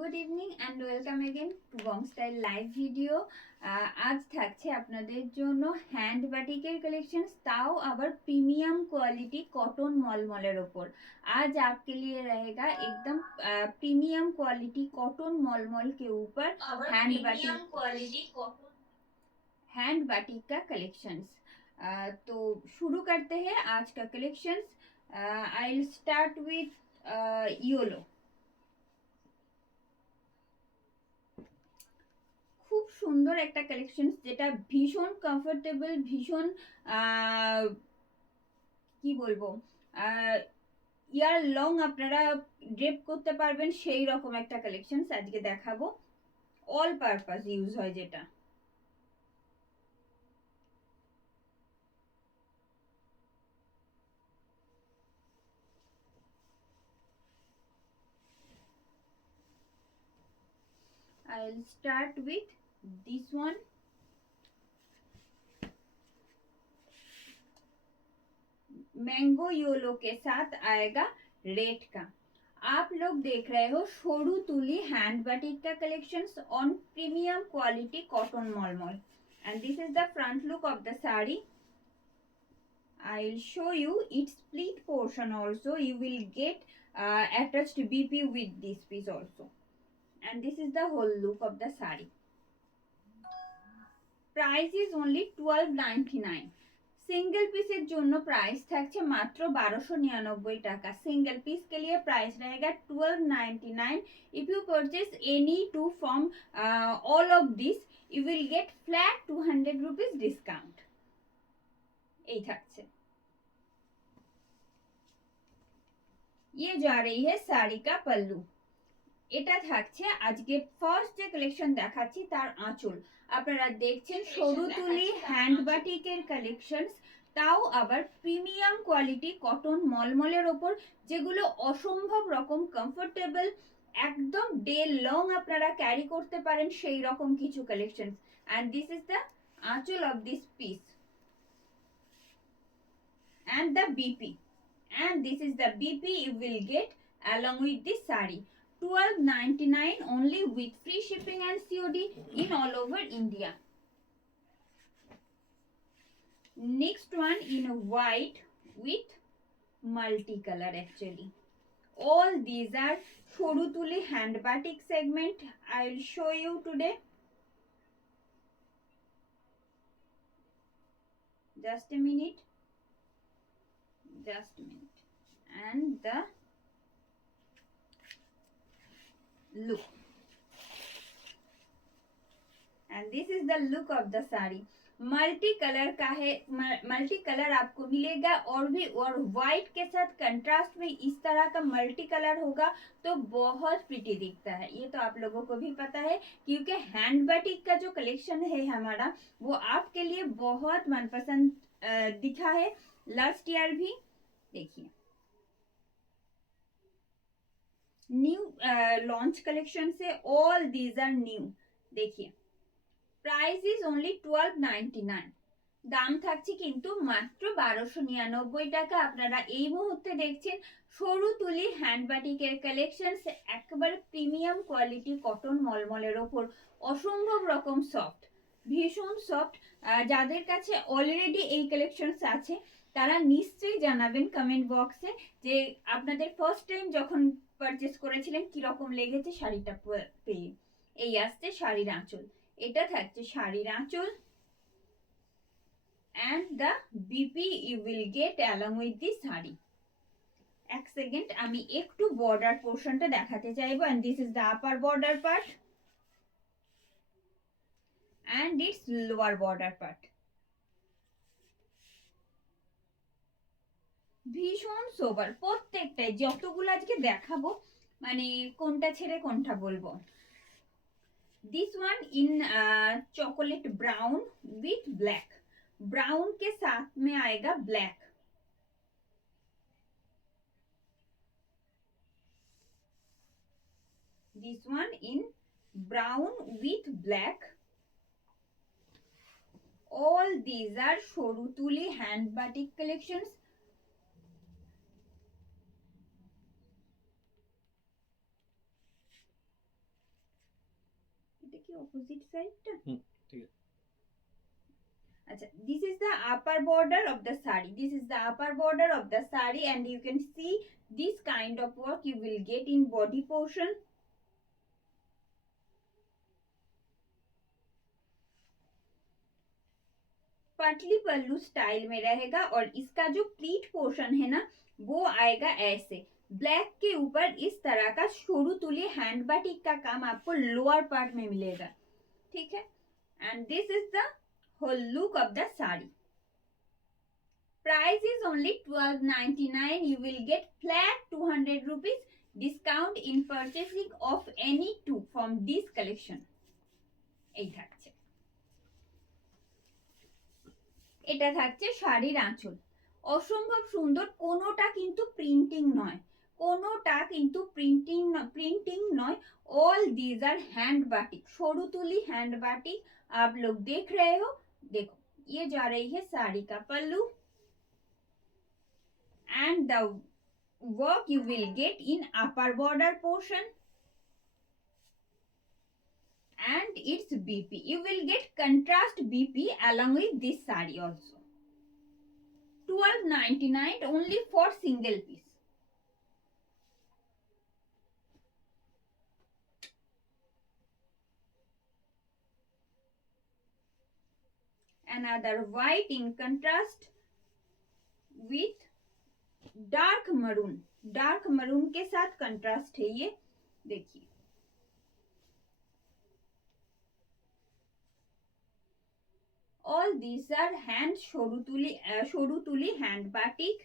Good evening and welcome again two Bong style live video. আজ থাকছে আপনাদের জন্য হ্যান্ড বাটিকের কালেक्शंस, ताओ আবার প্রিমিয়াম কোয়ালিটি কটন মলমলের ওপর। आज आपके लिए रहेगा एकदम प्रीमियम क्वालिटी कॉटन मलमल के ऊपर हैंड बाटिक का कलेक्शंस। तो शुरू करते हैं आज का collections. I will start with yellow. খুব সুন্দর একটা কালেকশনস, যেটা ভীষণ কমফোর্টেবল, ভীষণ কি বলবো, ইয়ার লং আপনারা ড্রেপ করতে পারবেন সেই রকম একটা কালেকশনস আজকে দেখাবো। অল পারপাস ইউজ হয় যেটা। I'll start with this one. Mango yellow के साथ आएगा रेड का। आप लोग देख रहे हो शोरू तुली हैंड बाटिक का collections on premium quality cotton मलमल, and this is the front look of the saree. I'll show you its split portion also. You will get attached BP with this piece also, and this is the whole look of the saree. Price is only 12.99. Single पीसेर जोनो price থাকছে মাত্র 1299 টাকা। Single piece के लिए price रहेगा 12.99. If you purchase any two from all of this, you will get flat 200 rupees discount. এই থাকছে। ये जा रही है साड़ी का पल्लू। এটা থাকছে আজকে ফার্স্ট যে কালেকশন দেখাচ্ছি তার আঁচল। আপনারা দেখছেন সরু তুলি হ্যান্ড বাটিকের কালেকশনস, তাও আবার প্রিমিয়াম কোয়ালিটি কটন মলমলের ওপর, যেগুলো অসম্ভব রকম কমফোর্টেবল, একদম ডে লং আপনারা ক্যারি করতে পারেন সেই রকম কিছু collections. And this is the anchal of this piece and the BP, and this is the BP you will get along with this saree. 12.99 only with free shipping and COD in all over India. Next one in white with multicolor actually. All these are shoru tuli hand batik segment. I will show you today. Just a minute. And the look, and this is the look of the saree. Multi colour का है, multi colour आपको मिलेगा और भी, और white के साथ contrast में इस तरह का मल्टी कलर होगा तो बहुत प्रिटी दिखता है। ये तो आप लोगों को भी पता है, क्योंकि हैंड बाटिक का जो कलेक्शन है हमारा, वो आपके लिए बहुत मनपसंद दिखा है लास्ट ईयर भी। देखिए न्यू लॉन्च कलेक्शन से ऑल दीज आर न्यू। देखिए प्राइस इज ओनली 12.99। দাম থাকছে কিন্তু মাত্র 1299 টাকা। আপনারা এই মুহূর্তে দেখছেন সরু তুলি হ্যান্ড বাটিকের কালেকশনস, একেবারে প্রিমিয়াম কোয়ালিটি কটন মলমলের ওপর, অসম্ভব রকম সফট, ভীষণ সফট। যাদের কাছে অলরেডি এই কালেকশনস আছে তারা নিশ্চয়ই জানাবেন কমেন্ট বক্সে যে আপনাদের ফার্স্ট টাইম যখন পারচেজ করেছিলেন কি রকম লেগেছে শাড়িটা পেয়ে। এই আসছে শাড়ির আঁচল, এটা থাকছে শাড়ির আঁচল, and the BP you will get along with this saree. এক সেকেন্ড আমি একটু বর্ডার পোরশনটা দেখাতে চাইবো, and this is the upper border part and its lower border part. ভীষণ সোবার প্রত্যেকটাই, যতগুলো আজকে দেখাবো মানে কোনটা ছেড়ে কোনটা বলবো। This one in chocolate brown with black, brown के साथ में आएगा black. This one in brown with black. All these are shoru tuli hand batik collections. কি অপোজিট সাইডটা? ঠিক আছে। আচ্ছা, this is the upper border of the sari. This is the upper border of the sari, and you can see this kind of work you will get in body portion. पतली पल्लू style में रहेगा और इसका जो pleat portion है ना वो आएगा ऐसे ब्लैक के ऊपर इस तरह का शुरू तुली हैंड बाटिक का काम आपको लोअर पार्ट में मिलेगा, ठीक है। And this is the whole look of the sari. Price is only 1299। You will get flat 200 rupees discount in purchasing of any two from this collection. এই থাকছে, এটা থাকছে শাড়ির আঁচল। অসম্ভব সুন্দর, কোনোটা কিন্তু প্রিন্টিং নয়, কোনোটা কিন্তু प्रिंटिंग नॉय। All these are hand batik, shoru tuli hand batik आप लोग देख रहे हो। देखो ये जा रही है साड़ी का पल्लू and the work you will get in upper border portion and its BP. You will get contrast BP along with this saree also. 1299 only for single piece. Another white in contrast with dark maroon. Dark maroon के साथ contrast है ये, देखिए। All these are hand shorutuli hand batik.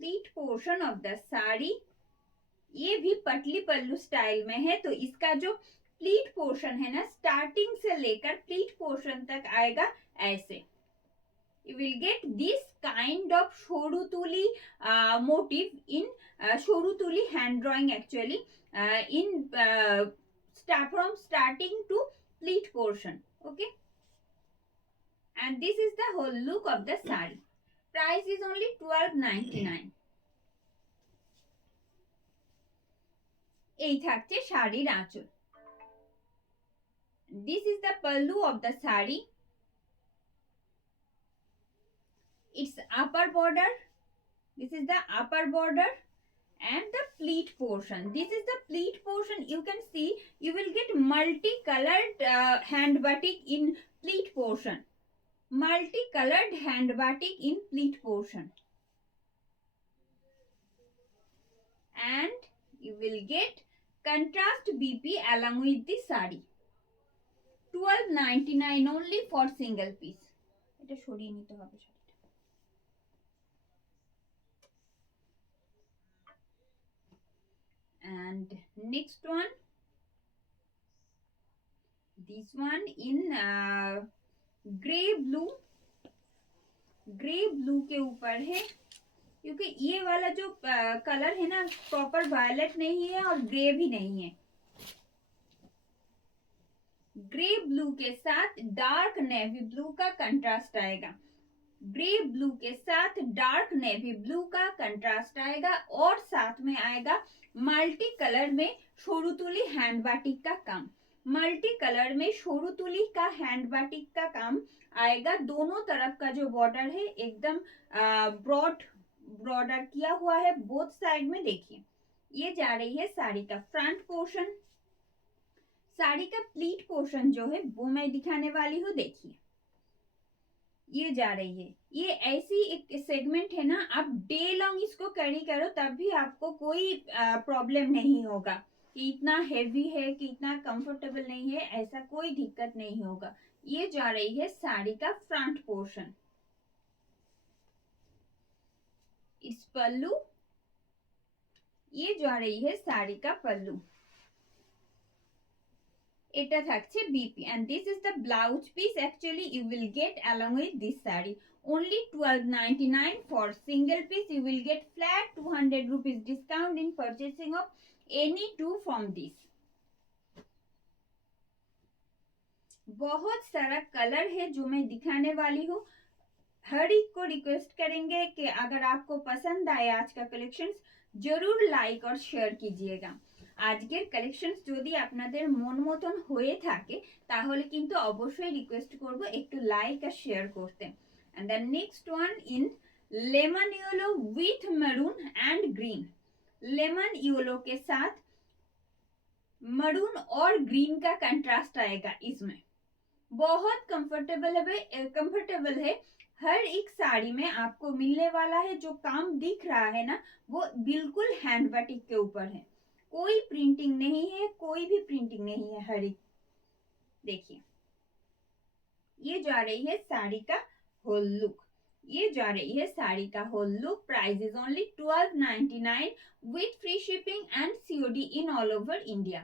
Pleat portion of the sari, ये भी पतली पल्लू style में है, तो इसका जो प्लीट पोर्शन है ना स्टार्टिंग से लेकर प्लीट पोर्शन तक आएगा ऐसे। You will get this kind of shorutuli motif in shorutuli hand drawing actually in from starting to pleat portion, okay। and this is the whole look of the saree. Price is only 1299। এই থাকছে শাড়ির আঁচল। This is the pallu of the saree. Its upper border, this is the upper border and the pleat portion. This is the pleat portion. You can see you will get multicolored hand batik in pleat portion. Multicolored hand batik in pleat portion. And you will get contrast BP along with the saree. 1299 only for single piece. এটা সরিয়ে নিতে হবে শাড়িটা। And next one, this one in grey blue के ऊपर है, क्योंकि ये वाला जो कलर है ना प्रॉपर वायलेट नहीं है और ग्रे भी नहीं है। ग्रे ब्लू के साथ डार्क नेवी ब्लू का कंट्रास्ट आएगा। ग्रे ब्लू के साथ डार्क नेवी ब्लू का कंट्रास्ट आएगा और साथ में आएगा मल्टी कलर में शोरूतुली हैंड बाटिक का काम। मल्टी कलर में शोरूतुली का हैंड बाटिक का काम आएगा। दोनों तरफ का जो बॉर्डर है एकदम ब्रॉड बॉर्डर किया हुआ है बोथ साइड में। देखिए ये जा रही है साड़ी का फ्रंट पोर्शन। साड़ी का प्लीट पोर्शन जो है वो मैं दिखाने वाली हूँ। देखिए ये जा रही है, ये ऐसी एक सेगमेंट है ना, आप डे लॉन्ग इसको कैरी करो तब भी आपको कोई प्रॉब्लम नहीं होगा कि इतना हेवी है कि इतना कंफर्टेबल नहीं है, ऐसा कोई दिक्कत नहीं होगा। ये जा रही है साड़ी का फ्रंट पोर्शन। इस पल्लू, ये जा रही है साड़ी का पल्लू। এটা থাকছে BP and this is the blouse piece actually you will get along with this saree. Only 1299 for single piece. You will get flat 200 rupees discount in purchasing of any two from this. बहुत सारा colour है जो मैं दिखाने वाली हूँ। हर एक को रिक्वेस्ट करेंगे कि अगर आपको पसंद आए आज का कलेक्शंस जरूर लाइक और शेयर कीजिएगा। আজকের কালেকশনস যদি আপনাদের মন মতন হয়ে থাকে তাহলে কিন্তু অবশ্যই রিকোয়েস্ট করব একটু লাইক আর শেয়ার করতে। And the next one in lemon yellow with maroon and green. Lemon yellow के साथ मरून और ग्रीन का कंट्रास्ट आएगा इसमें। बहुत कंफर्टेबल है। हर एक साड़ी में आपको मिलने वाला है। जो काम दिख रहा है ना वो बिल्कुल हैंड बाटिक के ऊपर है, कोई प्रिंटिंग नहीं है, कोई भी प्रिंटिंग नहीं है। हर एक देखिए, ये जा रही है साड़ी का होल लुक। ये जा रही है साड़ी का whole look. Price is only 1299 with free shipping and COD in all over India.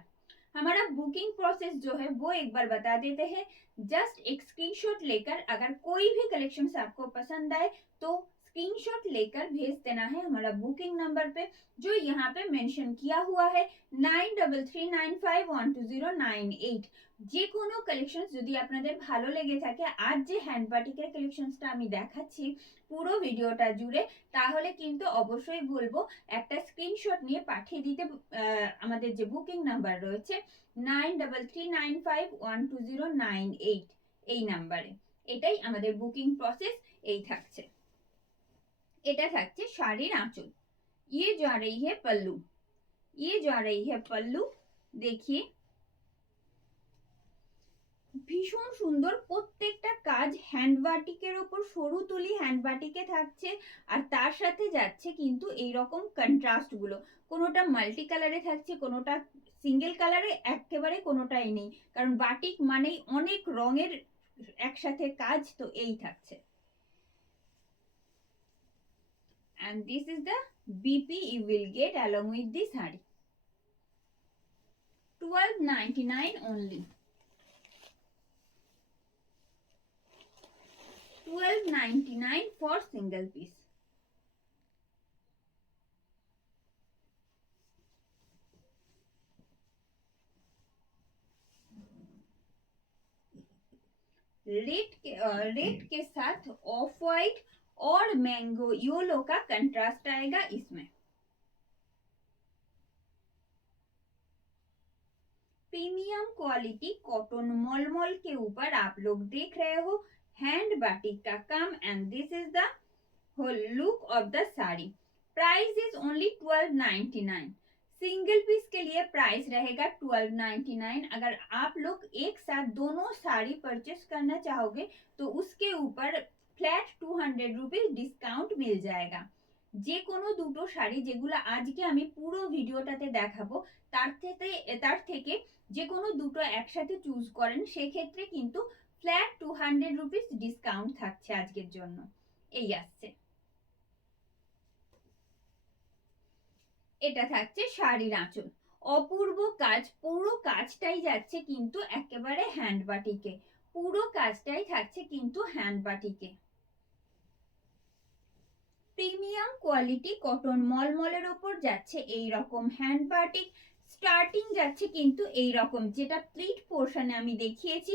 हमारा बुकिंग प्रोसेस जो है वो एक बार बता देते हैं। जस्ट एक स्क्रीनशॉट लेकर अगर कोई भी कलेक्शन आपको पसंद आए तो स्क्रीनशॉट लेकर भेज देना है हमारा बुकिंग नंबर पे, जो यहाँ पे मेंशन किया हुआ है 9339512098। যে কোনো কালেকশনস যদি আপনাদের ভালো লেগে থাকে, আজ যে হ্যান্ড বাটিকের কালেকশনসটা আমি দেখাচ্ছি পুরো ভিডিওটা জুড়ে, তাহলে কিন্তু অবশ্যই বলবো একটা স্ক্রিনশট নিয়ে পাঠিয়ে দিতে আমাদের যে বুকিং নাম্বার রয়েছে 9339512098 এই নাম্বারে। এটাই আমাদের বুকিং প্রসেস। এই থাকছে, এটা থাকছে শাড়ির আঁচল। ये जा रही है पल्लू। ये जा रही है पल्लू। देखिए ভীষণ সুন্দর প্রত্যেকটা কাজ হ্যান্ড বাটিকের উপর, সরু তুলি হ্যান্ড বাটিকে থাকছে, আর তার সাথে যাচ্ছে কিন্তু এই রকম কন্ট্রাস্ট গুলো। কোনোটা মাল্টি কালারে থাকছে, কোনোটা সিঙ্গেল কালারে, একেবারে কোনোটাই নেই, কারণ বাটিক মানেই অনেক রঙের একসাথে কাজ। তো এই থাকছে। and this is the BP you will get along with this saree। 1299 only। 1299 for single piece। Red के साथ ऑफ वाइट और मैंगो येलो का कंट्रास्ट आएगा इसमें। प्रीमियम क्वालिटी कॉटन मलमल के ऊपर आप लोग देख रहे हो हैंड बाटिक का काम। And this is the whole look of the sari. Price is only 1299। Single piece के लिए प्राइस रहेगा 1299। अगर आप लोग एक साथ दोनों साड़ी परचेस करना चाहोगे तो उसके ऊपर फ्लैट 200 रुपीज ডিসকাউন্ট মিল जाएगा। যে কোনো দুটো শাড়ি যেগুলো আজকে আমি পুরো ভিডিওটাতে দেখাবো তার থেকে যে কোনো দুটো একসাথে চুজ করেন সেক্ষেত্রে কিন্তু ফ্ল্যাট 200 রুপিস ডিসকাউন্ট থাকছে আজকের জন্য। এই আসছে, এটা থাকছে শাড়ির আঁচল। অপূর্ব কাজ, পুরো কাজটাই যাচ্ছে কিন্তু একেবারে হ্যান্ড বাটিকে। পুরো কাজটাই থাকছে কিন্তু হ্যান্ড বাটিকে। প্রিমিয়াম কোয়ালিটি কটন মলমলের উপর যাচ্ছে এই রকম হ্যান্ড বাটিক। স্টার্টিং যাচ্ছে কিন্তু এই রকম, যেটা প্লিট পোর্শনে আমি দেখিয়েছি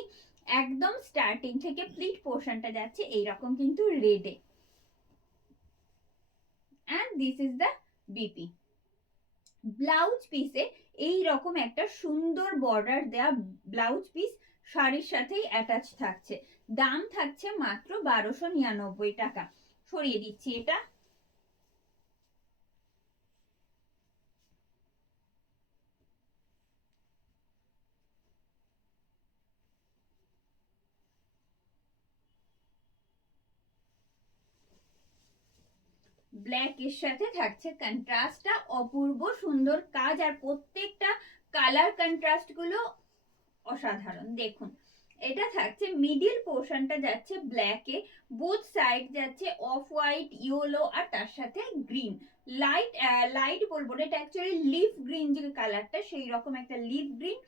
একদম স্টার্টিং থেকে প্লিট পোর্শনটা যাচ্ছে এই রকম কিন্তু রেডে। And this is the BP. Blouse পিসে এই রকম একটা সুন্দর বর্ডার দেয়া ব্লাউজ পিস শাড়ির সাথেই অ্যাটাচ থাকছে। দাম থাকছে মাত্র 1299 টাকা। সরিয়ে দিচ্ছি এটা। ব্ল্যাক এর সাথে থাকছে কন্ট্রাস্টটা, অপূর্ব সুন্দর কাজ, আর প্রত্যেকটা কালার কন্ট্রাস্ট গুলো অসাধারণ। দেখুন এটা থাকছে মিডিল পোর্শনটা যাচ্ছে ব্ল্যাকে, বোথ সাইড যাচ্ছে অফ হোয়াইট ইয়েলো আর তার সাথে গ্রিন। লাইট বলবো না, এটা অ্যাকচুয়ালি লিফ গ্রিন যে কালারটা সেই রকম একটা লিফ গ্রিন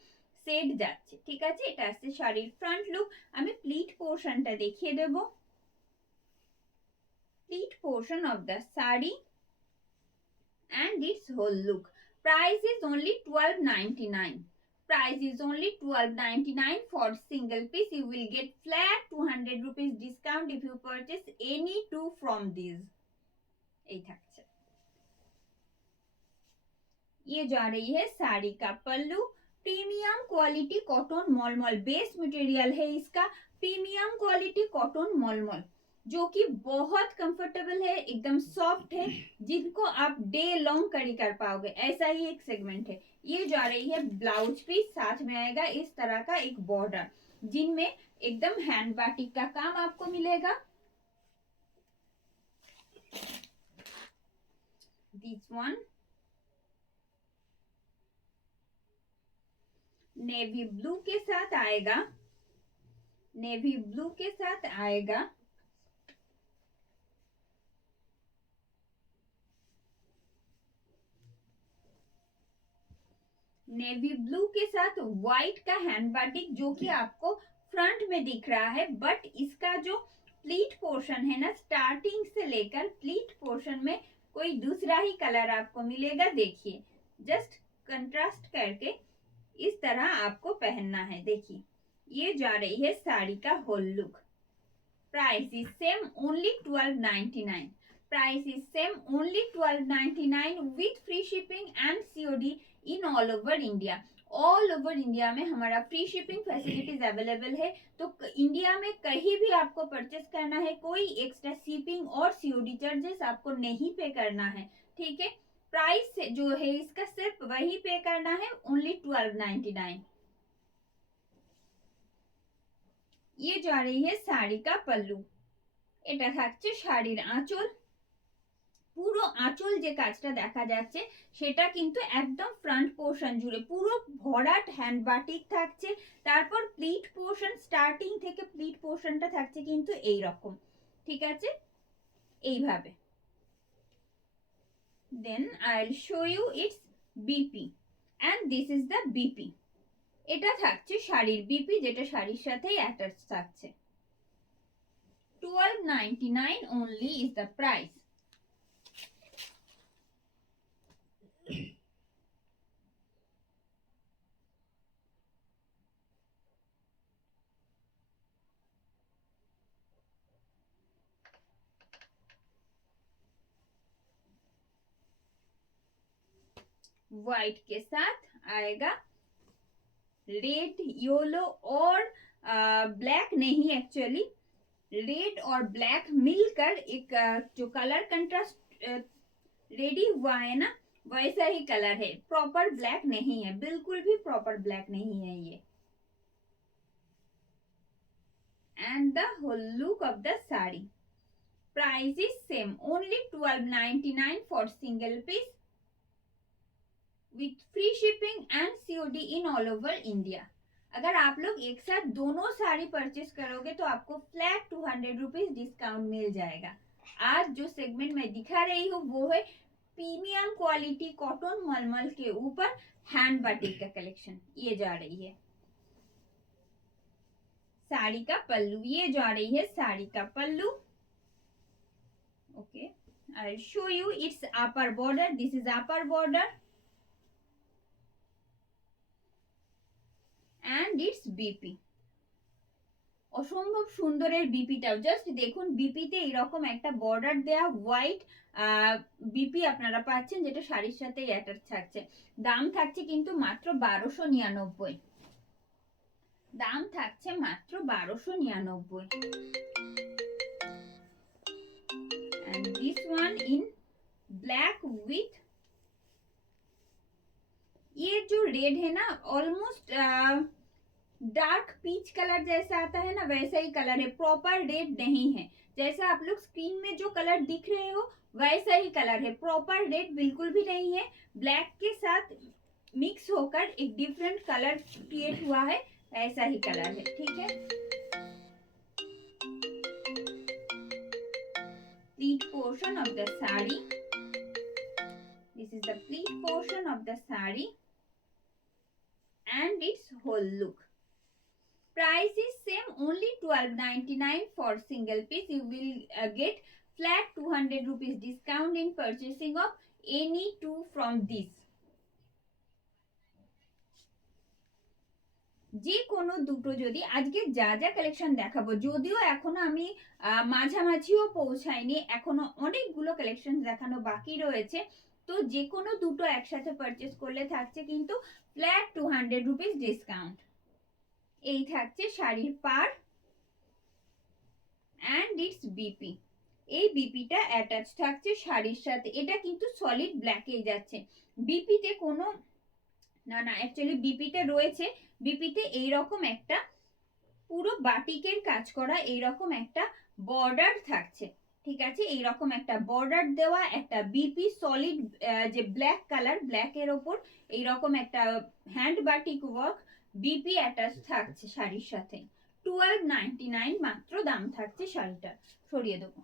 সেট যাচ্ছে। ঠিক আছে, এটা আসছে শাড়ির ফ্রন্ট লুক। আমি প্লিট পোর্শনটা দেখিয়ে দেবো। Pleat portion of the sari and its whole look. Price is only 1299. Price is only 1299 for single piece. You will get flat 200 rupees discount if you purchase any two from these. এই থাকছে। ये जा रही है साड़ी का पल्लू। Premium quality cotton मलमल base material है इसका, प्रीमियम क्वालिटी कॉटन मलमल, जो कि बहुत कंफर्टेबल है, एकदम सॉफ्ट है, जिनको आप डे लॉन्ग कैरी कर पाओगे, ऐसा ही एक सेगमेंट है। ये जा रही है ब्लाउज पीस, साथ में आएगा इस तरह का एक बॉर्डर, जिनमें एकदम हैंड बाटिक का काम आपको मिलेगा। दिस वन नेवी ब्लू के साथ आएगा, नेवी ब्लू के साथ आएगा। नेवी ब्लू के साथ व्हाइट का हैंड बाटिक, जो कि आपको फ्रंट में दिख रहा है, बट इसका जो प्लीट पोर्शन है ना, स्टार्टिंग से लेकर प्लीट पोर्शन में कोई दूसरा ही कलर आपको मिलेगा। देखिए, जस्ट कंट्रास्ट करके इस तरह आपको पहनना है। देखिए, ये जा रही है साड़ी का whole look. Price is same only 1299। Price is same only 1299 with free shipping and COD in all over India. All over India में हमारा फ्री शिपिंग फैसिलिटीज अवेलेबल है, तो इंडिया में कहीं भी आपको परचेस करना है, कोई एक्स्ट्रा शिपिंग और सीओडी चार्जेस आपको नहीं पे करना है, ठीक है। प्राइस जो है इसका सिर्फ वही पे करना है, ओनली 1299। ये जा रही है শাড়ি का পল্লু। এটা থাকছে শাড়ির আঁচল। পুরো আঁচল যে কাজটা দেখা যাচ্ছে সেটা কিন্তু একদম ফ্রন্ট পোর্শন জুড়ে পুরো ভরাট হ্যান্ড বাটিক থাকছে। তারপর প্লিট পোর্শন, স্টার্টিং থেকে প্লিট পোর্শনটা থাকছে কিন্তু এই রকম, ঠিক আছে, এইভাবে। Then I will show you its BP, and this is the BP. এটা থাকছে শাড়ির বিপি, যেটা শাড়ির সাথেই অ্যাটাচ থাকছে। 1299 only is the price. White के साथ आएगा रेड, येलो और ब्लैक नहीं, एक्चुअली रेड और ब्लैक मिलकर एक जो कलर कंट्रास्ट रेडी हुआ है ना, वैसा ही कलर है, प्रॉपर ब्लैक नहीं है, बिल्कुल भी प्रॉपर ब्लैक नहीं है ये। And the whole look of the sari. Price is same only 1299 for single piece with free shipping and COD in all over India. अगर आप लोग एक साथ दोनों साड़ी परचेस करोगे तो आपको फ्लैट 200 रुपीज डिस्काउंट मिल जाएगा। आज जो सेगमेंट में दिखा रही हूँ वो है प्रीमियम क्वालिटी कॉटन मलमल के ऊपर हैंड बाटिक का कलेक्शन। ये जा रही है साड़ी का पल्लू, ये जा रही है साड़ी का पल्लू। Okay, I will show you its upper border. This is upper border and its BP. অসম্ভব সুন্দরের বিপিটাও জাস্ট দেখুন, বিপিতে এরকম একটা বর্ডার দেয়া হোয়াইট বিপি আপনারা পাচ্ছেন, যেটা শাড়ির সাথে অ্যাটাচ থাকছে। দাম থাকছে কিন্তু মাত্র 1299। দাম থাকছে মাত্র 1299। and this one in black with, ये जो रेड है ना ऑलमोस्ट डार्क पीच कलर जैसा आता है ना, वैसा ही कलर है, प्रॉपर रेड नहीं है। जैसा आप लोग स्क्रीन में जो कलर दिख रहे हो वैसा ही कलर है, प्रॉपर रेड बिल्कुल भी नहीं है। ब्लैक के साथ मिक्स होकर एक डिफरेंट कलर क्रिएट हुआ है, ऐसा ही कलर है, ठीक है। Pleat portion of the sari, this is the pleat portion of the sari and its whole look. Price is same only 1299 for single piece. You will get flat 200 rupees discount in purchasing of any two from this. যে কোনো দুটো যদি আজকে যা যা collection দেখাবো, যদিও এখনো আমি মাঝামাঝিও পৌঁছাইনি, এখনো অনেকগুলো কালেকশন দেখানো বাকি রয়েছে, তো যে কোনো দুটো একসাথে পারচেস করলে থাকছে কিন্তু ফ্ল্যাট 200 রুপিস ডিসকাউন্ট। এই থাকছে শাড়ির পার অ্যান্ড ইটস বিপি। এই বিপিটা অ্যাটাচ থাকছে শাড়ির সাথে। এটা কিন্তু সলিড ব্ল্যাকেই যাচ্ছে, বিপিতে কোনো না অ্যাকচুয়ালি বিপিতে রয়েছে, বিপিতে এইরকম একটা পুরো বাটিকের কাজ করা এইরকম একটা বর্ডার থাকছে, ঠিক আছে, এইরকম একটা বর্ডার দেওয়া একটা বিপি সলিড যে ব্ল্যাক কালার, ব্ল্যাকের ওপর এইরকম একটা hand batik work BP attach থাকছে শাড়ির সাথে। 1299 মাত্র দাম থাকছে শাড়িটা। সরিয়ে দেবো।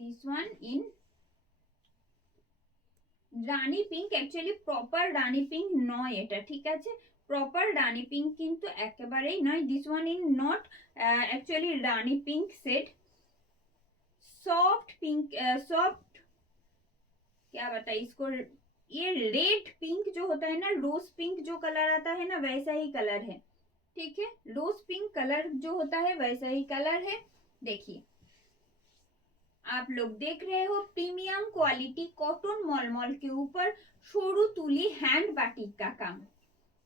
This one in Rani pink, actually proper Rani pink নয় এটা, ঠিক আছে, প্রপার রানী পিঙ্ক কিন্তু একেবারেই নয়। This one in not actually Rani pink set, soft pink, soft क्या बताए इसको, ये रेड पिंक जो होता है ना, रोज पिंक जो कलर आता है ना, वैसा ही कलर है, ठीक है, रोज पिंक कलर जो होता है वैसा ही कलर है। देखिए आप लोग देख रहे हो प्रीमियम क्वालिटी कॉटन मलमल के ऊपर सरू तुली हैंड बाटिक का काम,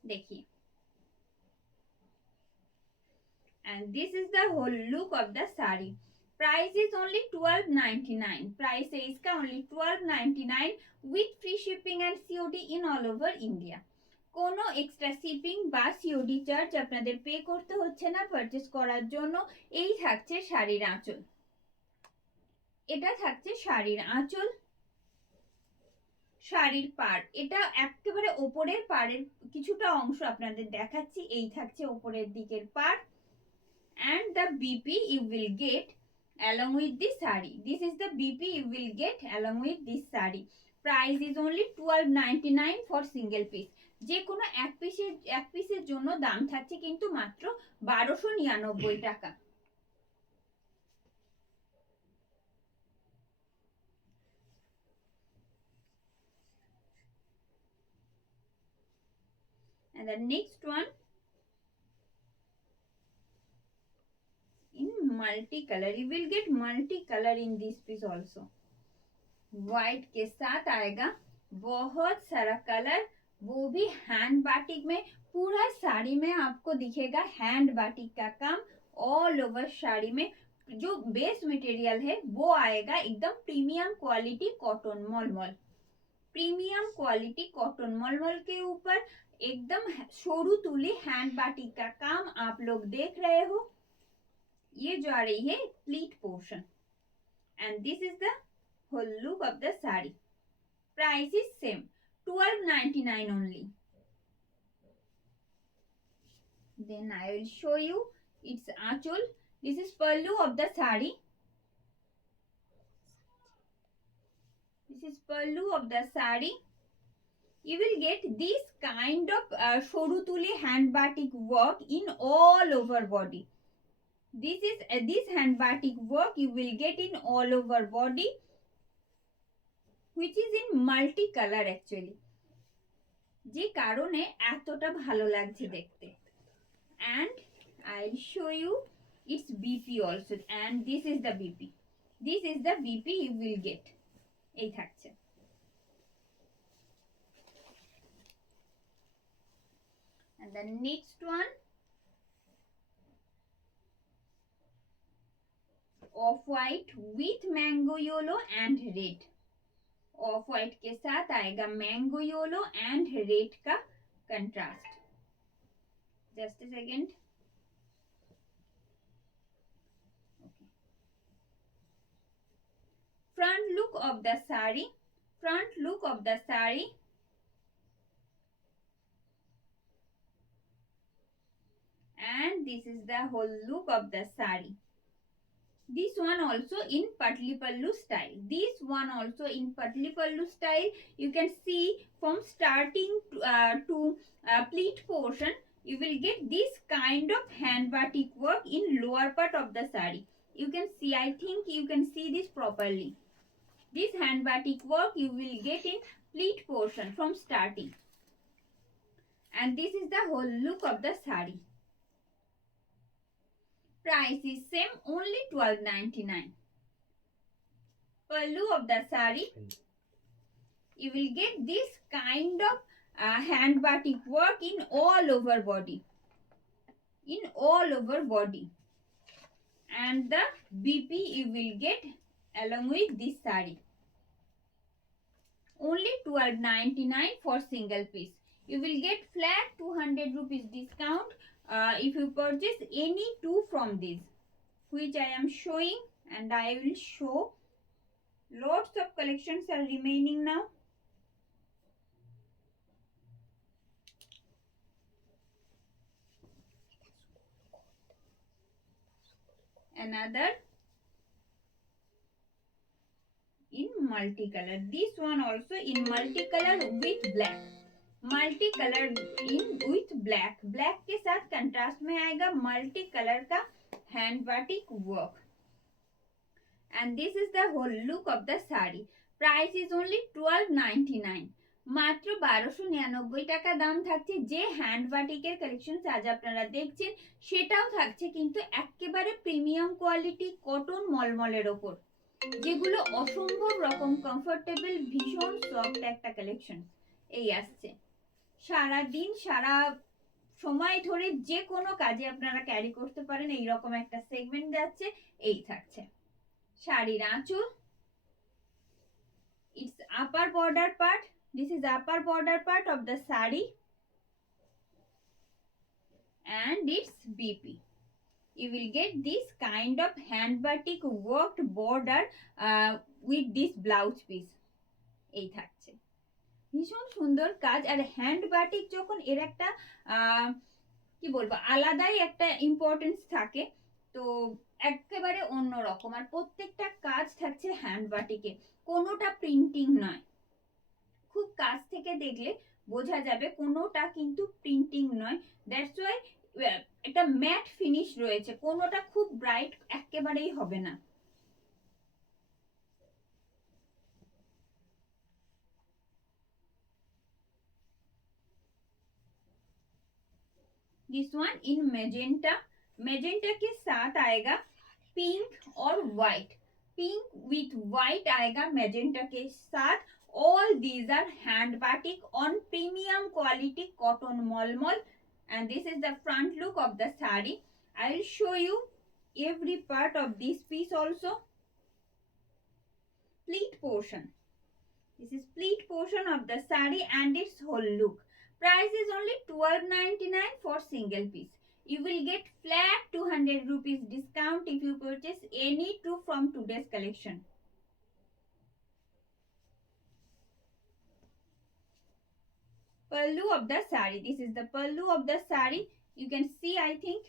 देखिए। And this is the whole look of the sari. Price is only 1299. Price है इसका only 1299 with free shipping and COD in all over India. কোনো এক্সট্রা শিপিং বা সিওডি চার্জ আপনাদের পে করতে হচ্ছে না পারচেস করার জন্য। এই থাকছে শাড়ির আঁচল, এটা থাকছে শাড়ির আঁচল, শাড়ির পাড়, এটা একেবারে ওপরের পাড়ের কিছুটা অংশ আপনাদের দেখাচ্ছি। এই থাকছে ওপরের দিকের পাড় and the BP you will get along with this sari. This is the BP you will get along with this sari. Price is only 1299 for single piece. যে কোনো এক পিসের জন্য দাম থাকছে কিন্তু মাত্র 1299 টাকা। And the next one in multicolor, you will get multicolor in this piece also. White के साथ आएगा बहुत सारा कलर, वो भी हैंड बाटिक में। पूरा साड़ी में आपको दिखेगा हैंड बाटिक का काम ऑल ओवर। साड़ी में जो बेस मटेरियल है वो आएगा एकदम प्रीमियम क्वालिटी कॉटन मलमल, प्रीमियम क्वालिटी कॉटन मलमल के ऊपर एकदम सरू तुली हैंड बाटिक का काम आप लोग देख रहे हो। ये जो आ रही है pleat portion and this is the whole look of the sari. Price is same, 1299 only. Then I will show you its achol. This is pallu of the sari. This is pallu of the sari. You will get this kind of shoru tuli hand batik work in all over body. This is this hand batik work you will get in all over body, which is in multi color actually, যে কারণে এতটা ভালো লাগছে দেখতে। and I'll show you its BP also, and this is the BP, this is the BP you will get, এই থাকছে। and the next one off white with mango yellow and red, off white के साथ आएगा mango yellow and red का contrast. Just a second, front look of the sari, front look of the sari, and this is the whole look of the sari. This one also in patli pallu style. This one also in patli pallu style. You can see from starting to pleat portion, you will get this kind of hand batik work in lower part of the sari. You can see, I think you can see this properly. This hand batik work you will get in pleat portion from starting. and this is the whole look of the sari. Price is same, only 12.99. Pallu of the sari, you will get this kind of hand batik work in all over body, and the BP you will get along with this sari. Only 12.99 for single piece. You will get flat 200 rupees discount if you purchase any two from these, which I am showing, and I will show. Lots of collections are remaining now. Another in multicolor. This one also in multicolor with black. Multi in with black, black के साथ contrast में आएगा multi colour का hand batik work, and this is the whole look of the sari. Price is only 12.99, মাত্র 1299 টাকা দাম থাকছে. যে হ্যান্ড বাটিকের কালেকশন আজ আপনারা দেখছেন সেটাও থাকছে কিন্তু একেবারে প্রিমিয়াম কোয়ালিটি কটন মলমলের ওপর, যেগুলো অসম্ভব রকম কমফোর্টেবল, ভীষণ সফট একটা কালেকশন. এই আসছে সারা দিন সারা সময় ধরে যে কোনো কাজে আপনারা ক্যারি করতে পারেন, এই রকম একটা সেগমেন্ট যাচ্ছে. এই থাকছে শাড়ির আঁচল, it's upper border part, this is upper border part of the sari, and its BP. You will get this kind of hand batik worked border with this blouse piece. এই থাকছে ভীষণ সুন্দর কাজ. আর হ্যান্ড বাটিক যখন এর একটা কি বলবো আলাদাই একটা ইম্পর্টেন্স থাকে, তো একেবারে অন্যরকম. আর প্রত্যেকটা কাজ থাকছে হ্যান্ড বাটিকে, কোনোটা প্রিন্টিং নয়. খুব কাছ থেকে দেখলে বোঝা যাবে কোনোটা কিন্তু প্রিন্টিং নয়. দ্যাটস ওয়াই একটা ম্যাট ফিনিশ রয়েছে, কোনোটা খুব ব্রাইট একেবারেই হবে না. This one in magenta, magenta के साथ आएगा पिंक और व्हाइट, पिंक विथ व्हाइट आएगा मेजेंटा के साथ. All these are hand batik on premium quality cotton मलमल, and this is the front look of the saree. I will show you every part of this piece also. Pleat portion, this is pleat portion of the saree and its whole look. Price is only 12.99 for single piece. You will get flat 200 rupees discount if you purchase any two from today's collection. Pallu of the saree, this is the pallu of the saree. You can see, I think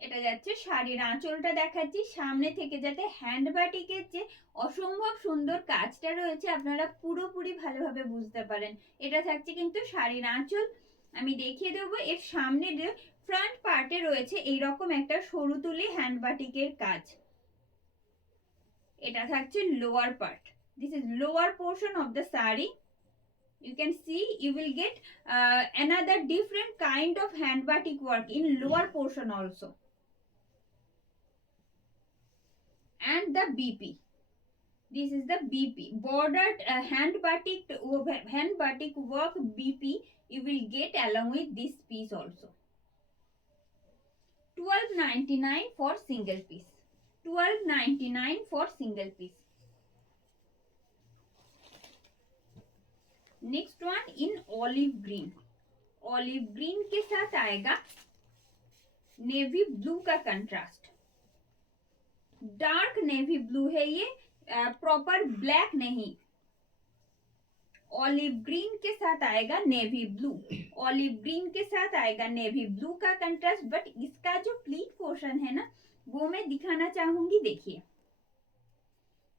এটা যাচ্ছে শাড়ির আঁচলটা দেখাচ্ছি সামনে থেকে, যাতে hand বাটিকের যে অসম্ভব সুন্দর কাজটা রয়েছে আপনারা পুরোপুরি ভালোভাবে বুঝতে পারেন. এটা থাকছে কিন্তু শাড়ির আঁচল. আমি দেখিয়ে দেবো এর সামনে যে ফ্রন্ট পার্টে রয়েছে এইরকম একটা সরু তুলি হ্যান্ড বাটিকের কাজ. এটা থাকছে lower part, this is lower portion of the sari. You can see you will get another different kind of hand batik work in lower portion also. And the BP, this is the BP bordered hand batik work BP you will get along with this piece also. 12.99 for single piece, 12.99 for single piece. Next one in olive green, olive green के साथ आएगा navy blue का contrast. Dark navy blue है ये, proper black नहीं. Olive green के साथ आएगा नेवी ब्लू, ऑलिव ग्रीन के साथ आएगा नेवी ब्लू का कंट्रास्ट. बट इसका जो प्लीट पोर्शन है ना वो मैं दिखाना चाहूंगी. देखिए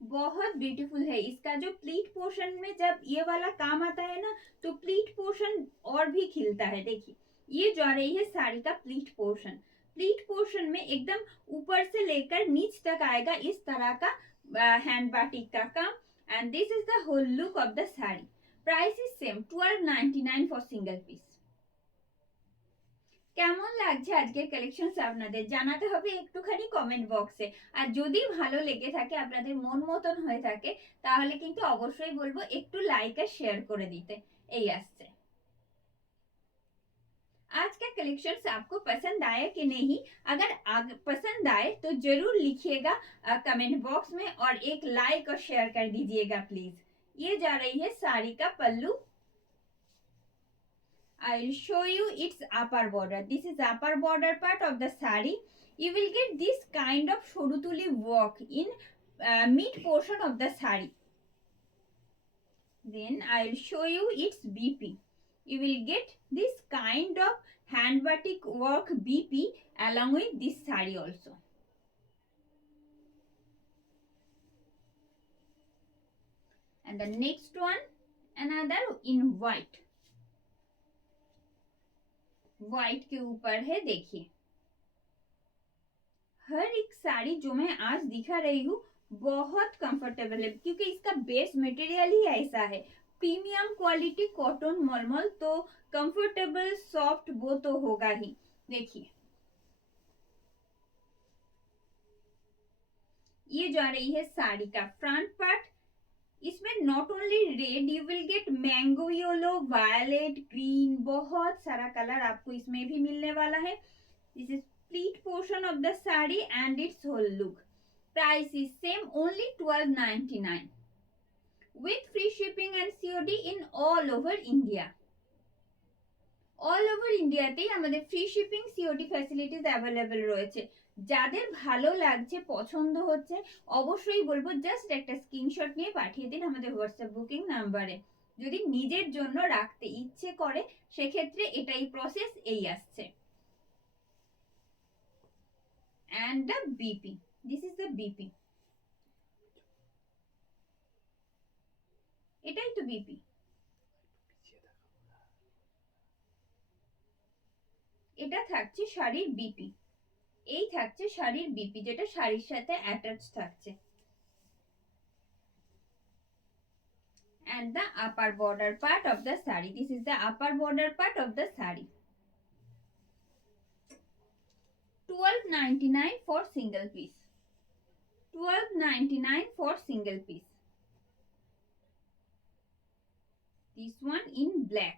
बहुत ब्यूटीफुल है. इसका जो प्लीट पोर्शन में जब ये वाला काम आता है ना तो प्लीट पोर्शन और भी खिलता है. देखिए ये जो आ रही है साड़ी का प्लीट पोर्शन, प्लीट पोर्शन में एकदम ऊपर से लेकर नीच तक आएगा इस तरह का हैंड बाटिक का काम. And this is the whole look of the sari. Price is same 1299 for single piece. কেমন লাগছে আজকের কালেকশন আপনাদের জানাতে হবে একটুখানি কমেন্ট বক্সে। আর যদি ভালো লেগে থাকে, আপনাদের মন মতন হয়ে থাকে, তাহলে কিন্তু অবশ্যই বলবো একটু লাইক আর শেয়ার করে দিতে। এই আসছে आज का कलेक्शंस आपको पसंद आया कि नहीं? अगर पसंद आए तो जरूर लिखिएगा कमेंट बॉक्स में और एक लाइक और शेयर कर दीजिएगा प्लीज। ये जा रही है साड़ी का पल्लू। I will show you its upper border. This is upper border part of the sari. You will get this kind of shorutuli work in mid portion of the sari. Then I will show you its BP. You will get this kind of hand batik work BP along with this sari also. And the next one, another in white. White के ऊपर है, देखिए हर एक साड़ी जो मैं आज दिखा रही हूँ बहुत कंफर्टेबल है, क्योंकि इसका बेस मटेरियल ही ऐसा है। प्रीमियम क्वालिटी कॉटन मलमल, तो कंफर्टेबल सॉफ्ट वो तो होगा ही। देखिए ये जा रही है साड़ी का फ्रंट पार्ट। इसमें not only red, you will get mango yellow, violet, green, बहुत सारा कलर आपको इसमें भी मिलने वाला है। This is pleat portion of the sari and it's whole look. Price is same only 1299 with free shipping and COD in all over India. All over ইন্ডিয়াতেই আমাদের free shipping COD facilities available রয়েছে। যাদের ভালো লাগছে, পছন্দ হচ্ছে, অবশ্যই বলবো জাস্ট একটা স্ক্রিনশট নিয়ে পাঠিয়ে দিন আমাদের হোয়াটসঅ্যাপ বুকিং নাম্বারে। যদি নিজের জন্য রাখতে ইচ্ছে করে সেক্ষেত্রে এটাই প্রসেস, এই আসছে। And the BP, this is the BP, এটাই তো বিপি। এটা থাকছে শাড়ির বিপি, এই থাকছে শাড়ির বিপি যেটা শাড়ির সাথে অ্যাটাচ থাকছে। And the upper border part of the saree, this is the upper border part of the saree. 1299 for single piece, 1299 for single piece. This one in black.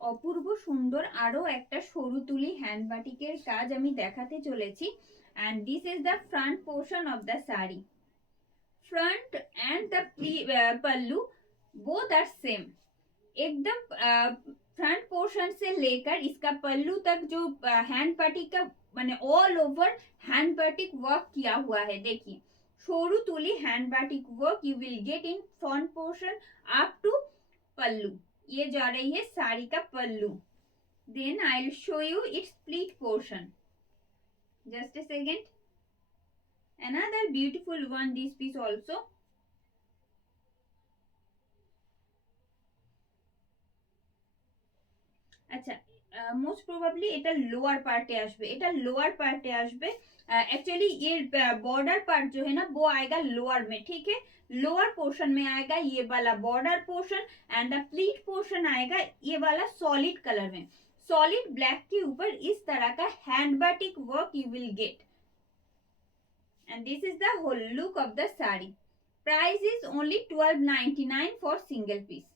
অপূর্ব সুন্দর আরো একটা সরু তুলি হ্যান্ড বাটিকের কাজ আমি দেখাতে চলেছি। and this is the front portion of the saree. front and the pallu both are same. एकदम फ्रंट पोर्शन से लेकर इसका पल्लू तक जो हैंड बाटिक का माने all over hand batik work किया हुआ है। देखिए shoru tuli hand batik work you will get in front portion up to pallu. ये जा रही है साड़ी का पल्लू। Then I will show you its split portion. Just a second, another beautiful one this piece also. আচ্ছা मोस्ट प्रोबेबली এটা लोअर पार्टे আসবে, এটা लोअर पार्टे আসবে। एक्चुअली ये बॉर्डर पार्ट जो है ना वो आएगा लोअर में, ठीक है। लोअर पोर्शन में आएगा ये वाला border portion and the pleat portion आएगा ये वाला सॉलिड कलर में। सॉलिड ब्लैक के ऊपर इस तरह का hand batik work you will get and this is the whole look of the sari. Price is only 1299 for single piece.